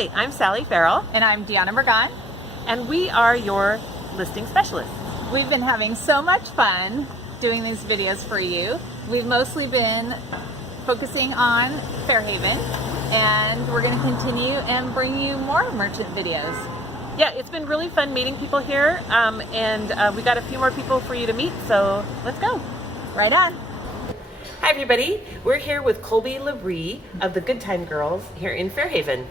Hi, I'm Sally Farrell, And I'm Deanna Burgon. and we are your listing specialists. We've been having so much fun doing these videos for you. We've mostly been focusing on Fairhaven, and we're going to continue and bring you more merchant videos. Yeah, it's been really fun meeting people here, and we got a few more people for you to meet, so let's go. Right on. Hi everybody, we're here with Kolby LaBree of the Good Time Girls here in Fairhaven.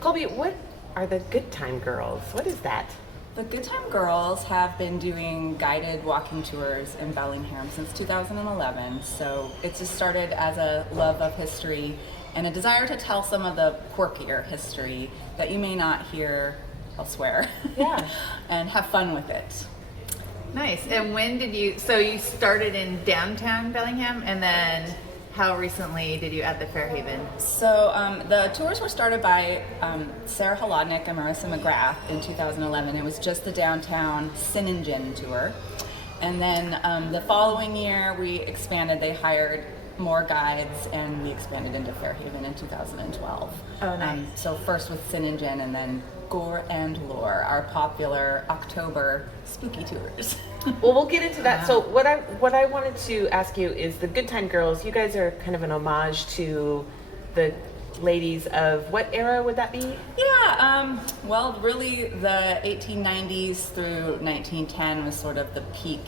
Kolby, what are the Good Time Girls? What is that? The Good Time Girls have been doing guided walking tours in Bellingham since 2011. So it just started as a love of history and a desire to tell some of the quirkier history that you may not hear elsewhere. Yeah. And have fun with it. Nice. And when did you started in downtown Bellingham, and then how recently did you add the Fairhaven? So the tours were started by Sarah Holodnik and Marissa McGrath in 2011. It was just the downtown Sinningen tour. And then the following year we expanded. They hired more guides and we expanded into Fairhaven in 2012. Oh, nice. So first with Sinningen and then Gore and Lore, our popular October spooky tours. Well, we'll get into that. So what I wanted to ask you is the Good Time Girls, you guys are kind of an homage to the ladies of what era would that be? Yeah, well, really the 1890s through 1910 was sort of the peak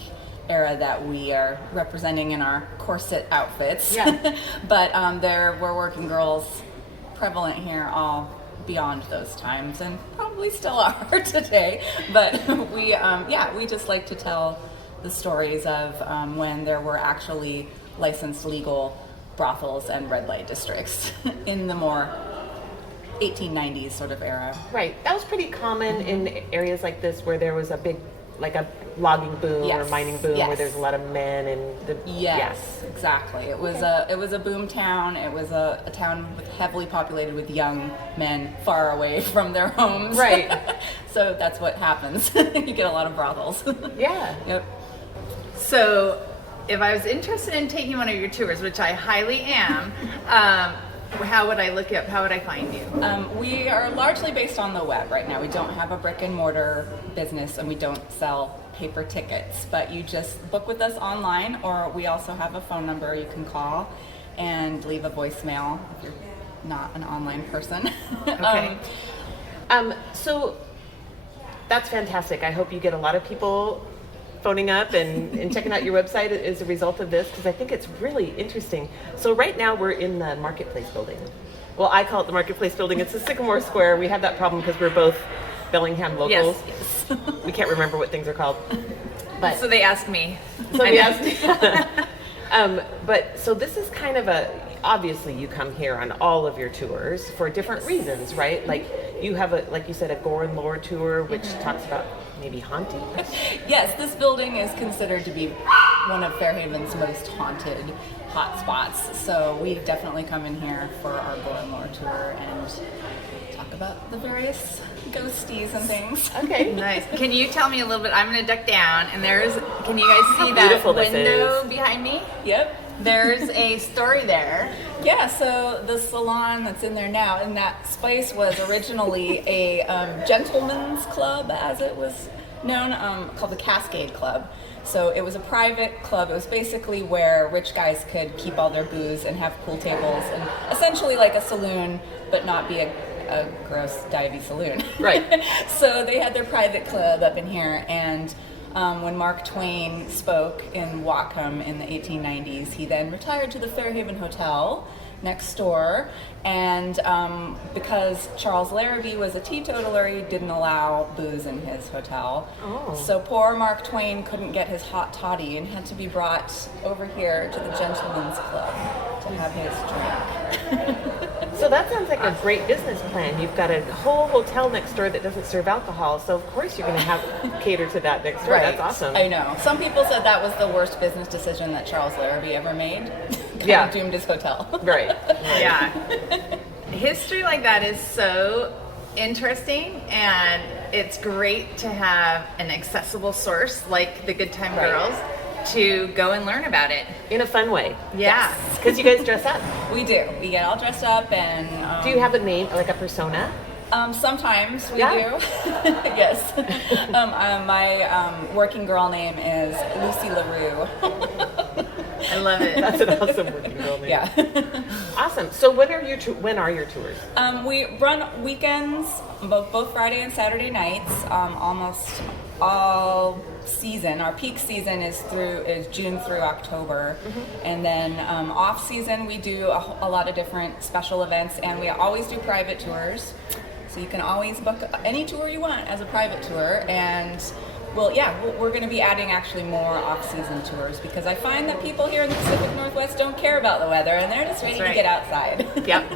era that we are representing in our corset outfits. Yeah. But there were working girls prevalent here all beyond those times, and probably still are today. But we just like to tell the stories of when there were actually licensed legal brothels and red light districts in the more 1890s sort of era. Right. That was pretty common in areas like this where there was a big, like a logging boom or mining boom where there's a lot of men and the exactly. It was a boom town. It was a town heavily populated with young men far away from their homes. Right. So that's what happens. You get a lot of brothels. Yeah. Yep. So if I was interested in taking one of your tours, which I highly am, how would I look you up? How would I find you? We are largely based on the web right now. We don't have a brick and mortar business and we don't sell paper tickets, but you just book with us online, or we also have a phone number you can call and leave a voicemail if you're not an online person. Okay. So that's fantastic. I hope you get a lot of people phoning up and checking out your website as a result of this, because I think it's really interesting. So right now we're in the Marketplace building. Well, I call it the Marketplace building. It's the Sycamore Square. We have that problem because we're both Bellingham locals. Yes. We can't remember what things are called. But So they asked me. somebody asked. But so this is kind of obviously you come here on all of your tours for different reasons, right? Like you have like you said, a Gore and Lore tour, which talks about maybe haunting. Yes, this building is considered to be one of Fairhaven's most haunted hotspots. So we definitely come in here for our Gore and Lore tour and talk about the various ghosties and things. Okay. Nice. Can you tell me a little bit? I'm going to duck down, and can you guys see that beautiful this window is. behind me? Yep. There's a story there. Yeah, so the salon that's in there now, and that space was originally a gentleman's club, as it was known, called the Cascade Club. So it was a private club. It was basically where rich guys could keep all their booze and have pool tables, and essentially like a saloon, but not be a gross divey saloon. Right. So they had their private club up in here, and when Mark Twain spoke in Whatcom in the 1890s, he then retired to the Fairhaven Hotel next door, and because Charles Larrabee was a teetotaler, he didn't allow booze in his hotel. Oh. So poor Mark Twain couldn't get his hot toddy and had to be brought over here to the Gentleman's Club to have his drink. So that sounds like a great business plan. You've got a whole hotel next door that doesn't serve alcohol, so of course you're going to have cater to that next door. That's awesome. I know. Some people said that was the worst business decision that Charles Larrabee ever made. Yeah. Doomed his hotel. Right. Yeah. History like that is so interesting, and it's great to have an accessible source like the Good Time Girls to go and learn about it. In a fun way. Yeah. Because you guys dress up. We do. We get all dressed up and... Do you have a name, like a persona? Sometimes we Yeah? do. Yes. My working girl name is Lucy LaBree. I love it. That's an awesome working girl name. Yeah. Awesome. So when are your tours? We run weekends, both Friday and Saturday nights, almost all season. Our peak season is June through October, and then off season we do a lot of different special events, and we always do private tours. So you can always book any tour you want as a private tour, and we're going to be adding actually more off-season tours because I find that people here in the Pacific Northwest don't care about the weather and they're just ready to get outside. Yep.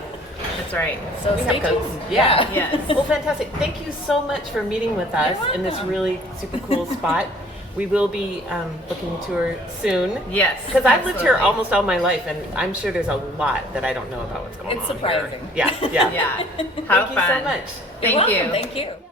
That's right. So We stay have coats. tuned. Yeah. Yes. Well, fantastic. Thank you so much for meeting with us in this really super cool spot. We will be booking a tour soon. Yes, Because I've lived here absolutely. almost all my life, and I'm sure there's a lot that I don't know about what's going on. It's surprising. Here. Yeah. Yeah. How Thank you fun. so much. Thank You're you. welcome. Thank you.